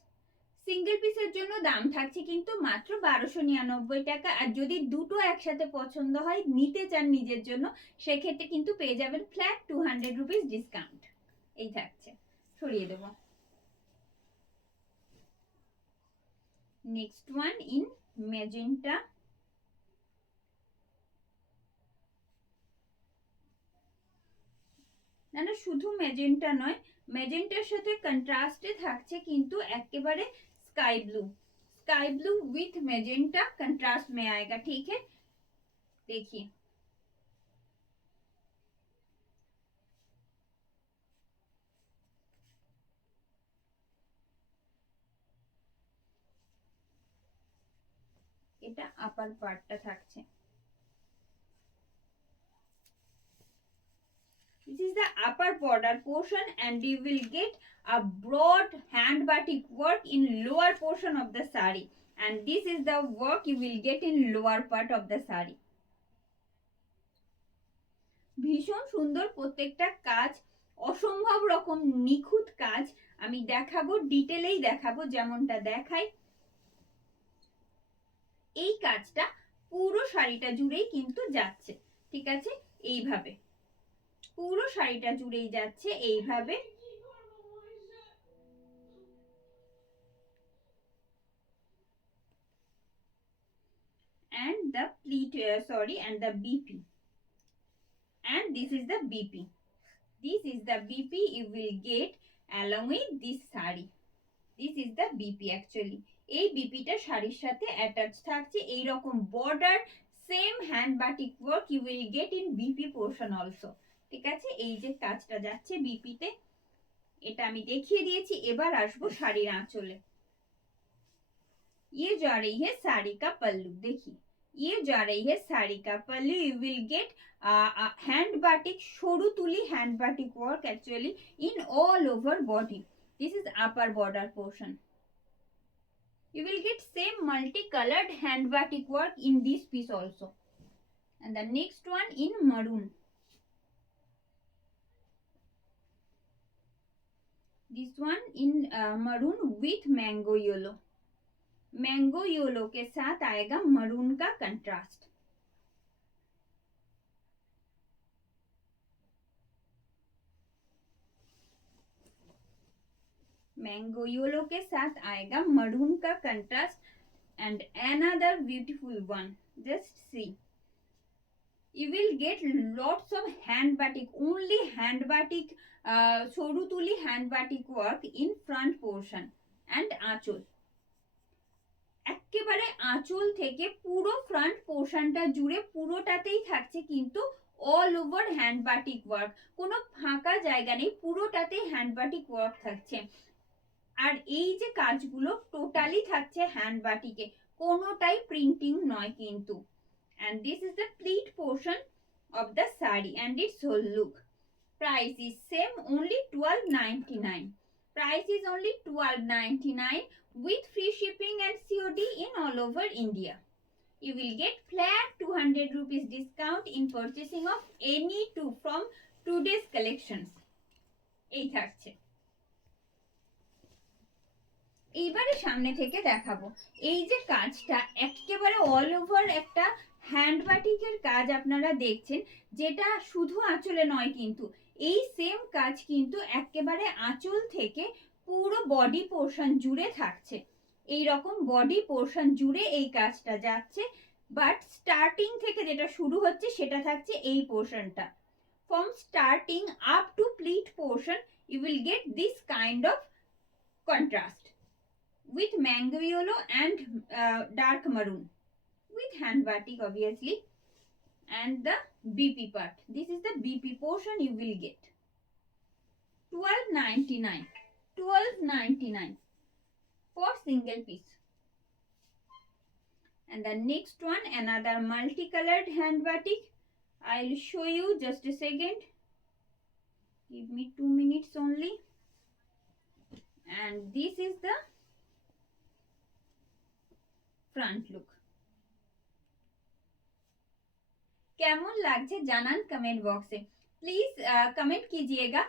Single পিসের জন্য দাম থাকছে কিন্তু মাত্র 1299 টাকা। আর যদি দুটো একসাথে পছন্দ হয় নিতে চান নিজের জন্য সেক্ষেত্রে কিন্তু পেয়ে যাবেন ফ্ল্যাট 200 রুপিস ডিসকাউন্ট। এই থাকছে, সরিয়ে দেব। Next one in magenta. না না শুধু ম্যাজেন্টা নয়, ম্যাজেন্টার সাথে কন্ট্রাস্টে থাকছে কিন্তু একেবারে sky blue with magenta contrast में आएगा, ठीक है। देखिए এটা আপার পার্টটা থাকছে। This is the upper border portion and you will get a broad hand batik work in lower portion of the sari, and this is the work you will get in lower part of the sari. ভীষণ সুন্দর প্রত্যেকটা কাজ, অসম্ভব রকম নিখুঁত কাজ। আমি দেখাবো, ডিটেলেই দেখাবো, যেমনটা দেখাই। এই কাজটা পুরো শাড়িটা জুড়েই কিন্তু যাচ্ছে, ঠিক আছে, এইভাবে পুরো শাড়িটা জুড়েই যাচ্ছে এইভাবে। And the pleat, and the BP, and this is the BP. This is the BP you will get along with this sari. This is the BP actually. এই বিপিটা শাড়ির সাথে অ্যাটাচ থাকছে। এই রকম border, same hand batik work you will get in BP portion also, ঠিক আছে। এই যে কাজটা যাচ্ছে বিপিতে, এটা আমি দেখিয়ে দিয়েছি। এবার আসবো শাড়ির আঁচলে। ये जा रही है साड़ी का पल्लू, देखिए ये जा रही है साड़ी का पल्लू। You will get hand batik, shoru tuli hand batik work actually in all over body. This is upper border portion. You will get same multicolored hand batik work in this piece also. And the next one in maroon. This one in maroon with mango yellow. Mango yellow के साथ आएगा maroon का contrast. Mango yellow के साथ आएगा maroon का contrast. And another beautiful one, just see, you will get lots of hand batik, only hand batik, shoru tuli hand batik work in front portion and আঁচল। একেবারে আঁচল থেকে পুরো ফ্রন্ট পোর্শনটা জুড়ে পুরোটাতেই থাকছে কিন্তু all over hand batik work, কোনো ফাঁকা জায়গা নেই, পুরোটাতেই হ্যান্ড বাটিক ওয়ার্ক থাকছে। আর এই যে কাজগুলো টোটালি থাকছে হ্যান্ড বাটিকে, কোনোটাই প্রিন্টিং নয় কিন্তু। and this is the pleat portion of the sari and its whole look. Price is same, only 12.99. Price is only 12.99 with free shipping and COD in all over India. You will get flat 200 rupees discount in purchasing of any two from today's collections. এই থাকছে। এইবারে সামনে থেকে দেখাবো এই যে কাজটা একেবারে অল ওভার একটা হ্যান্ড বাটিকের কাজ আপনারা দেখছেন, যেটা শুধু আঁচলে নয় কিন্তু এই সেম কাজ কিন্তু একেবারে আঁচল থেকে পুরো বডি পোর্শন জুড়ে থাকছে। এই রকম বডি পোর্শন জুড়ে এই কাজটা যাচ্ছে, বাট স্টার্টিং থেকে যেটা শুরু হচ্ছে সেটা থাকছে এই পোর্শনটা। From starting up to pleat portion you will get this kind of contrast with mango yellow and dark maroon with hand batik obviously, and the BP part. This is the BP portion you will get. 12.99. 12.99 for single piece. And the next one, another multicolored hand batik. I'll show you, just a second. Give me 2 minutes only. And this is the front look. कैमन लागছে জানান comment box से, please comment कीजिएगा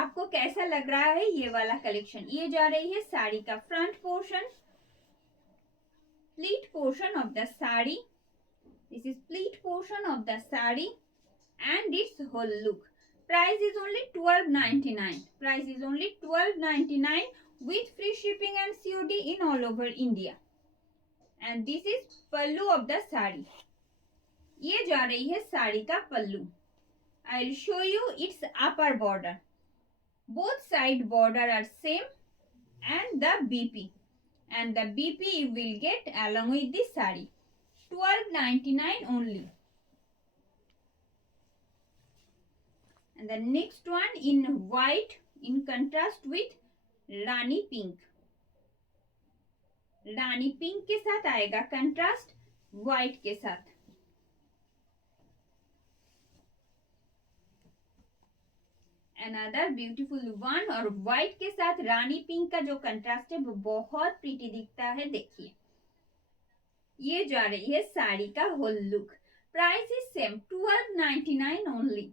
आपको कैसा लग रहा है ये वाला कलेक्शन। ये जा रही है साड़ी का front portion, pleat portion of the sari. This is pleat portion of the sari and its whole look. Price is only 12.99. Price is only 12.99 with free shipping and COD in all over India. And this is pallu of the sari. ये जा रही है साड़ी का पल्लू। I'll show you its upper border. Both side border are same and the BP. And the BP you will get along with this sari. 12.99 only. And the next one in white in contrast with Rani pink. Rani pink के साथ आएगा contrast white के साथ। Another beautiful one, और white के साथ रानी pink का जो कंट्रास्ट है वो बहुत प्रीटी दिखता है। देखिए ये जा रही है साड़ी का whole look. Price is same 1299 only,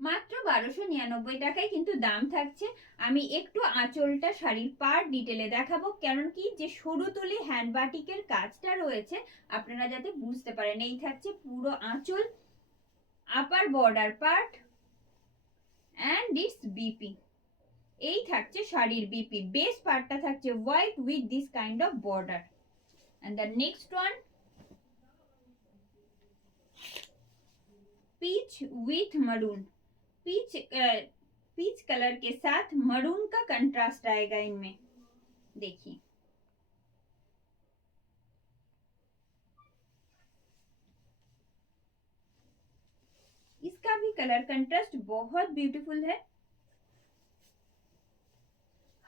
মাত্র 1299 টাকায় কিন্তু দাম থাকছে। আমি একটু আঁচলটা শাড়ির পার্ট ডিটেলে দেখাবো, কারণ কি যে সরু তুলি হ্যান্ড বাটিকের কাজটা রয়েছে আপনারা যাতে বুঝতে পারেন। এই থাকছে পুরো আঁচল, upper border part and its BP. এই থাকছে শাড়ির বিপি, বেস পার্টটা থাকছে white with this kind of border. And the next one peach with maroon, peach colour के साथ मरून का कंट्रास्ट आएगा इनमें। देखिए इसका भी कलर कंट्रास्ट बहुत ब्यूटीफुल है।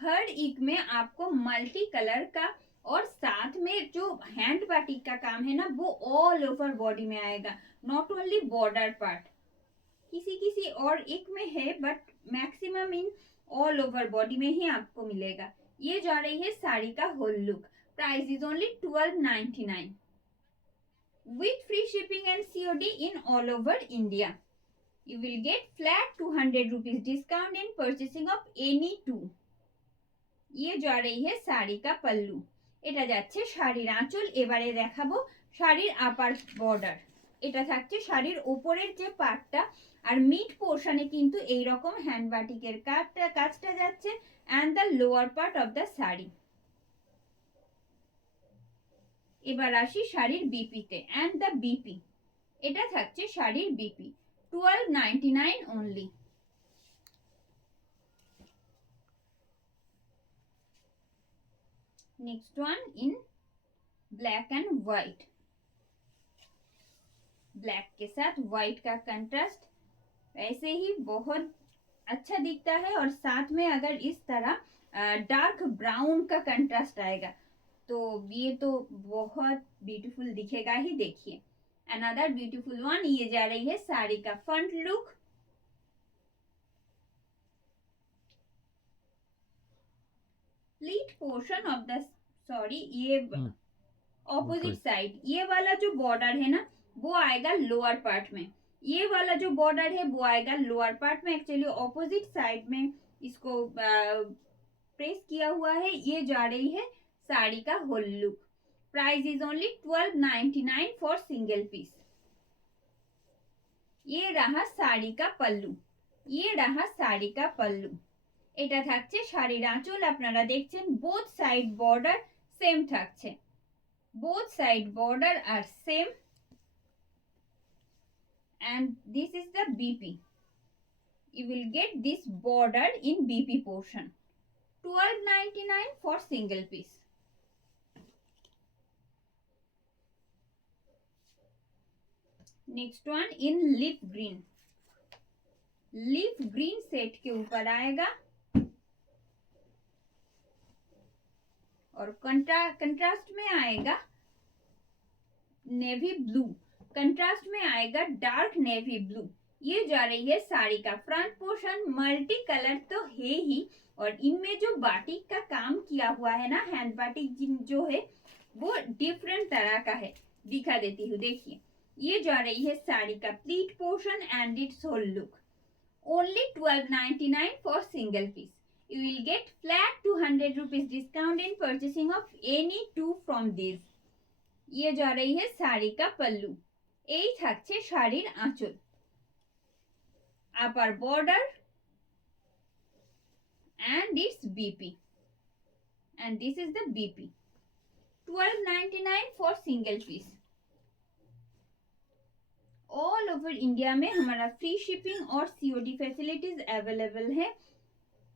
हर एक में आपको मल्टी कलर का, और साथ में जो हैंड बाटिक का काम है ना वो ऑल ओवर बॉडी में आएगा, नॉट ओनली बॉर्डर पार्ट। किसी किसी और एक में है but maximum in all over body में ही आपको मिलेगा। ये जा रही है साड़ी का whole look. Price is only 1299 with free shipping and COD in all over India. You will get flat 200 rupees discount in purchasing of any two. ये जा रही है साड़ी का पल्लू, এটা যাচ্ছে শাড়ির আঁচল। এবারে দেখাবো শাড়ির আপার বর্ডার। এটা থাকছে শাড়ির উপরের যে পার্টটা, আর মিড পোর্শনে কিন্তু এই রকম হ্যান্ড বাটিকের কাজটা যাচ্ছে and the lower part of the sari. এবার আসি শাড়ির বিপিতে এন্ড দ্য বিপি। এটা থাকছে শাড়ির BP 1299 only. Next one in black and white, black के साथ व्हाइट का कंट्रास्ट ऐसे ही बहुत अच्छा दिखता है, और साथ में अगर इस तरह डार्क ब्राउन का कंट्रास्ट आएगा तो ये तो बहुत ब्यूटीफुल दिखेगा ही। देखिए अनदर ब्यूटीफुल वन, ये जा रही है साड़ी का front look. Pleat portion of the sorry, ये ऑपोजिट साइड, ये वाला जो बॉर्डर है ना वो आएगा लोअर पार्ट में, ये वाला जो बॉर्डर है वो आएगा लोअर पार्ट में। एक्चुअली ऑपोजिट साइड में इसको प्रेस किया हुआ है। ये जा रही है साड़ी का whole look. Price is only 1299 for single piece. ये रहा साड़ी का पल्लू, ये रहा साड़ी का पल्लू। এটা থাকছে শাড়ির আঁচল। আপনারা দেখছেন বোথ সাইড বর্ডার সেম থাকছে, both side border are same, and this is the BP. You will get this border in BP portion. 1299 for single piece. Next one in lip green, lip green set के ऊपर आएगा, और contrast में आएगा navy blue, contrast में आएगा dark navy blue. ये जा रही है साड़ी का फ्रंट पोर्शन। मल्टी कलर तो है ही, और इनमें जो बाटिक का काम किया हुआ है ना, हैंड बाटिक जो है वो डिफरेंट तरह का है। दिखा देती हूँ, देखिए ये जा रही है साड़ी का pleat portion and it's whole look. Only 1299 for single piece. You will get flat 200 rupees discount in purchasing of any two from these. ये जा रही है साड़ी का पल्लू। এই থাকছে শাড়ির আঁচল, upper border and its BP, and this is the BP. 1299 for single piece. All over India में हमारा फ्री शिपिंग और COD फैसिलिटीज अवेलेबल है।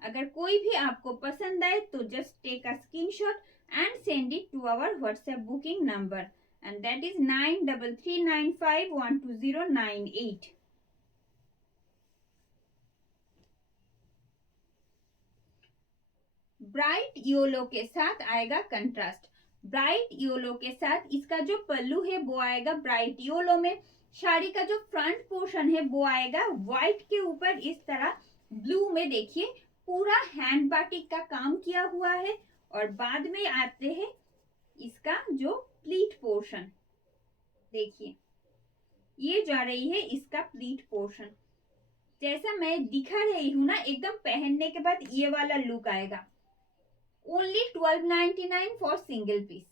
अगर कोई भी आपको पसंद आए तो just take a screenshot and send it to our WhatsApp booking number, and that is 9339512098। Bright yellow के साथ आएगा कंट्रास्ट। ब्राइट येलो के साथ इसका जो पल्लू है वो आएगा ब्राइट येलो में। साड़ी का जो फ्रंट पोर्शन है वो आएगा व्हाइट के ऊपर इस तरह ब्लू में देखिए पूरा हैंड बाटिक का काम किया हुआ है और बाद में आते हैं इसका जो प्लीट पोर्शन, देखिए ये जा रही है इसका प्लीट पोर्शन। जैसा मैं दिखा रही हूँ ना, एकदम पहनने के बाद ये वाला लुक आएगा। Only 1299 for single piece.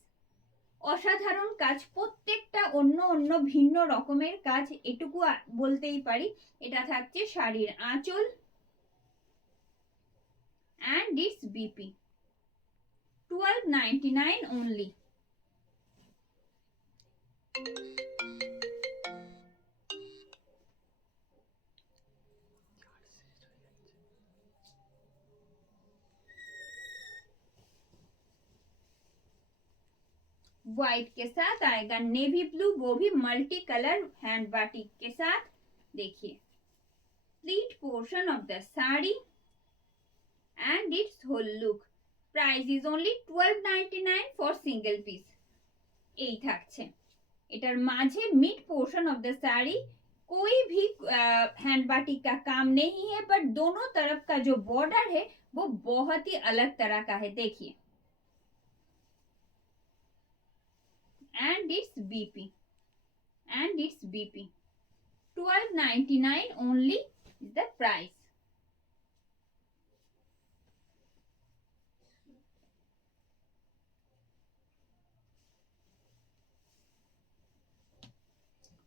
অসাধারণ কাজ, প্রত্যেকটা অন্য অন্য ভিন্ন রকমের কাজ, এটুকু বলতেই পারি। এটা থাকছে শাড়ির আঁচল and its BP, 1299 only। White के साथ आएगा नेवी ब्लू, वो भी मल्टी कलर हैंड बाटिक के साथ। देखिए pleat portion of the sari and its whole look, price is only 1299 for single piece। এই থাকছে এটার মাঝে mid portion of the sari, कोई भी हैंड बाटिक का काम नहीं है, बट दोनों तरफ का जो बॉर्डर है वो बहुत ही अलग तरह का है। देखिए and its BP, 1299 only is the price।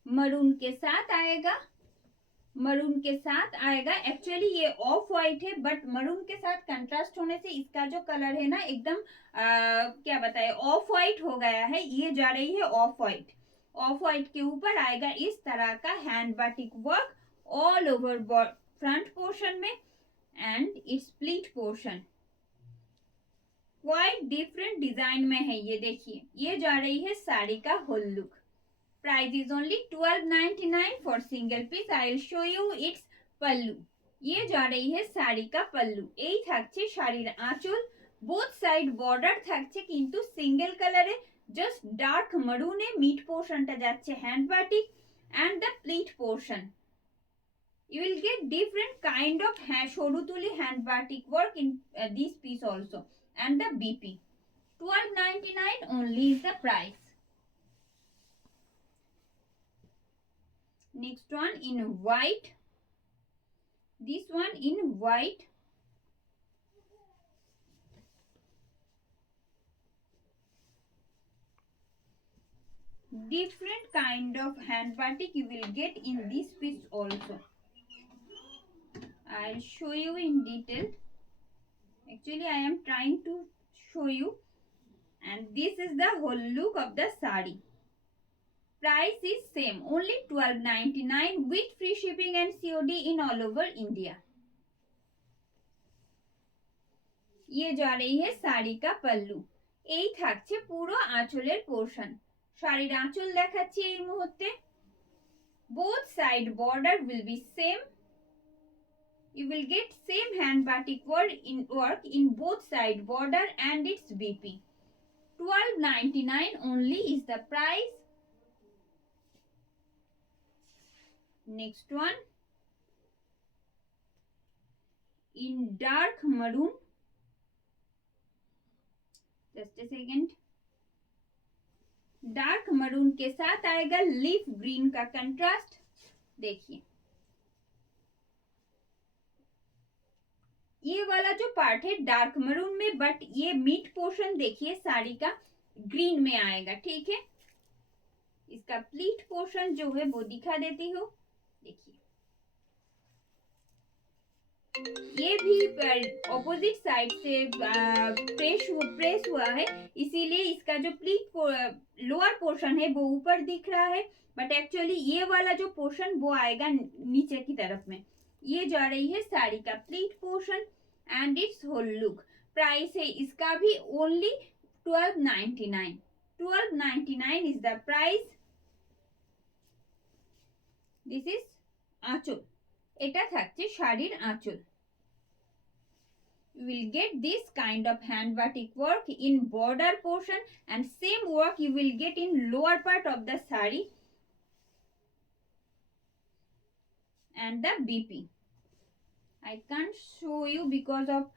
Maroon के साथ आएगा, मरून के साथ आएगा। एक्चुअली ये ऑफ व्हाइट है, बट मरून के साथ कंट्रास्ट होने से इसका जो कलर है ना एकदम क्या बताए ऑफ व्हाइट हो गया है। ये जा रही है ऑफ व्हाइट। ऑफ व्हाइट के ऊपर आएगा इस तरह का hand batik work all over front portion में and its split portion. Quite different design में है ये। देखिए ये जा रही है साड़ी का whole look. Price is only 1299 for single piece. I will show you its pallu. ये जा रही है साड़ी का पल्लू। এই থাকছে শাড়ির আঁচল। বোথ সাইড বর্ডার থাকছে কিন্তু সিঙ্গেল কালারে, জাস্ট ডার্ক মারুনে মিড পোর্শনটা যাচ্ছে hand batik and the pleat portion. You will get different kind of সরু তুলি hand batik work in this piece also, and the BP, 1299 only is the price। Next one in white, this one in white, different kind of hand batik you will get in this piece also। I'll show you in detail। Actually I am trying to show you, and this is the whole look of the sari। Price is same, only 1299 with free shipping and COD in all over India। ये जा रही है साड़ी का पल्लू। এই থাকছে পুরো আঁচলের portion. শাড়ির আঁচল দেখাচ্ছি এই মুহূর্তে। both side border will be same। You will get same hand batik work in both side border and its BP। 1299 only is the price। Next one in dark maroon, just a second। Dark maroon के साथ आएगा leaf green का contrast. देखिए ये वाला जो part है dark maroon में, बट ये मिड पोर्शन देखिए साड़ी का ग्रीन में आएगा। ठीक है, इसका प्लीट पोर्शन जो है वो दिखा देती हूँ। देखिए ये भी ऑपोजिट साइड से प्रेस हुआ है, इसीलिए इसका जो प्लीट लोअर पोर्शन है वो ऊपर दिख रहा है, बट एक्चुअली ये वाला जो पोर्शन वो आएगा नीचे की तरफ में। ये जा रही है साड़ी का pleat portion and it's whole look. Price है इसका भी only 1299। 1299 is the price। This is আঁচল। এটা থাকছে শাড়ির আঁচল। You will get this kind of hand batik work in border portion, and same work you will get in lower part of the sari and the BP। I can't show you because of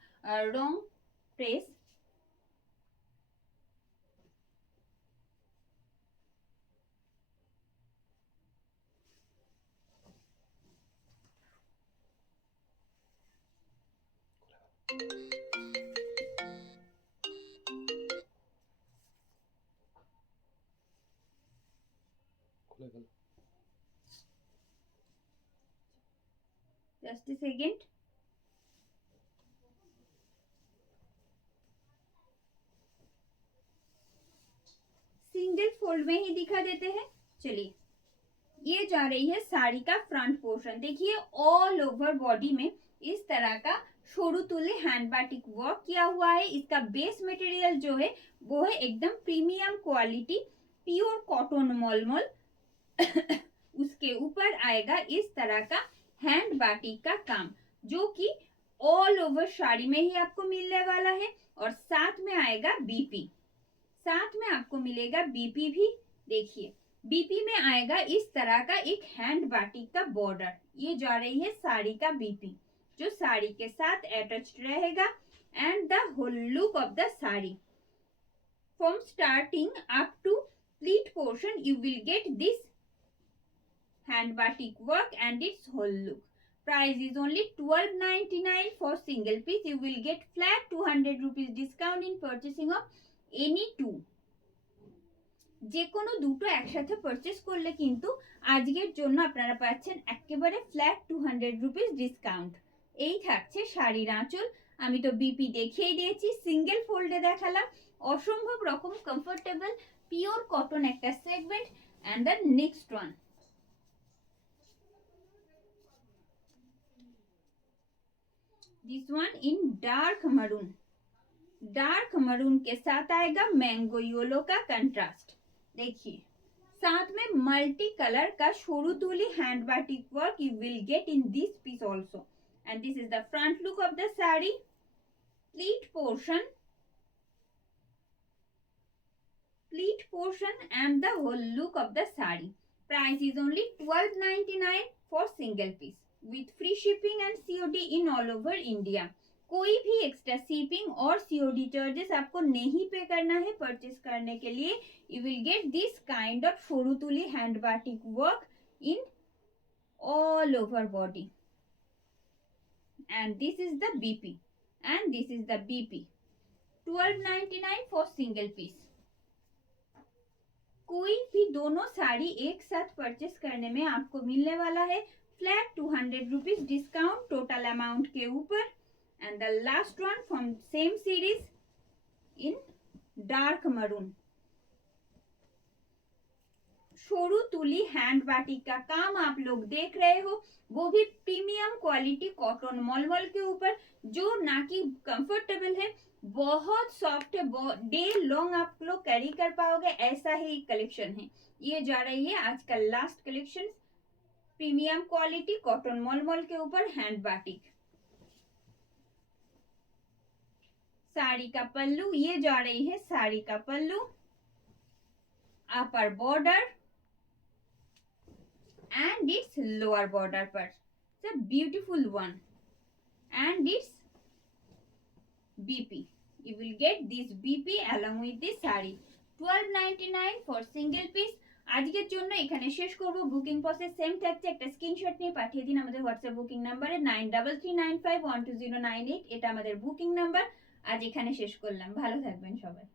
wrong place. Just a second. Single fold में ही दिखा देते हैं। चलिए, ये जा रही है साड़ी का फ्रंट पोर्शन। देखिए ऑल ओवर बॉडी में इस तरह का छोड़ू तुले हैंड बाटिक वर्क किया हुआ है। इसका बेस मटेरियल जो है वो है एकदम प्रीमियम क्वालिटी प्योर कॉटन मलमल। उसके ऊपर आएगा इस तरह का हैंड बाटिक का काम, जो कि ऑल ओवर साड़ी में ही आपको मिलने वाला है। और साथ में आएगा बीपी, साथ में आपको मिलेगा बीपी भी। देखिए बीपी में आएगा इस तरह का एक हैंड बाटिक का बॉर्डर। ये जा रही है साड़ी का बीपी, जो साड़ी के साथ अटैच्ड रहेगा। And the whole look of the sari from starting up to pleat portion you will get this hand batik work and its whole look. Price is only 12.99 for single piece. You will get flat 200 rupees discount in purchasing of any two. যে কোনো দুটো একসাথে purchase করলে কিন্তু আজকের জন্য আপনারা পাচ্ছেন একেবারে ফ্ল্যাট 200 রুপিস ডিসকাউন্ট। এই থাকছে শাড়ির আঁচল। আমি তো বিপি দেখিয়ে দিয়েছি, সিঙ্গেল ফোল্ডে দেখালাম। অসম্ভব রকম কমফোর্টেবল পিওর কটন একটা segment. And the next one, this one in dark maroon. Dark maroon के साथ आएगा मैंगो येलो का कंट्रास्ट। देखिए साथ में मल्टी कलर का shoru tuli hand batik work you will get in this piece also. And this is the front look of the sari. Pleat portion and the whole look of the sari. Price is only 12.99 for single piece with free shipping and COD in all over India। कोई भी extra shipping और COD charges आपको नहीं pay करना है purchase करने के लिए। You will get this kind of शोरूतुली hand batik work in all over body. And this is the BP and this is the BP. 12.99 for single piece. कोई भी दोनों साड़ी एक साथ परचेस करने में आपको मिलने वाला है flat 200 rupees discount total amount के ऊपर। And the last one from same series in dark maroon. Shoru tuli hand batik का काम आप लोग देख रहे हो, वो भी प्रीमियम क्वालिटी कॉटन मलमल के ऊपर, जो ना कि कंफर्टेबल है, बहुत सॉफ्ट है, डे लॉन्ग आप लोग कैरी कर पाओगे, ऐसा ही कलेक्शन है। ये जा रही है आज का last collection, premium quality cotton मलमल के ऊपर हैंड बाटिक। साड़ी का पल्लू, ये जा रही है साड़ी का पल्लू। Upper border and its lower border part, it's a beautiful one, and its BP, you will get this BP along with this saree। 12.99 for single piece। আজকের জন্য এখানে শেষ করব। বুকিং প্রসেস সেম থাকছে, একটা স্ক্রিনশট নিয়ে পাঠিয়ে দিন আমাদের হোয়াটসঅ্যাপ বুকিং নাম্বারে 9339512098। এটা আমাদের বুকিং নাম্বার। আজ এখানে শেষ করলাম, ভালো থাকবেন সবাই।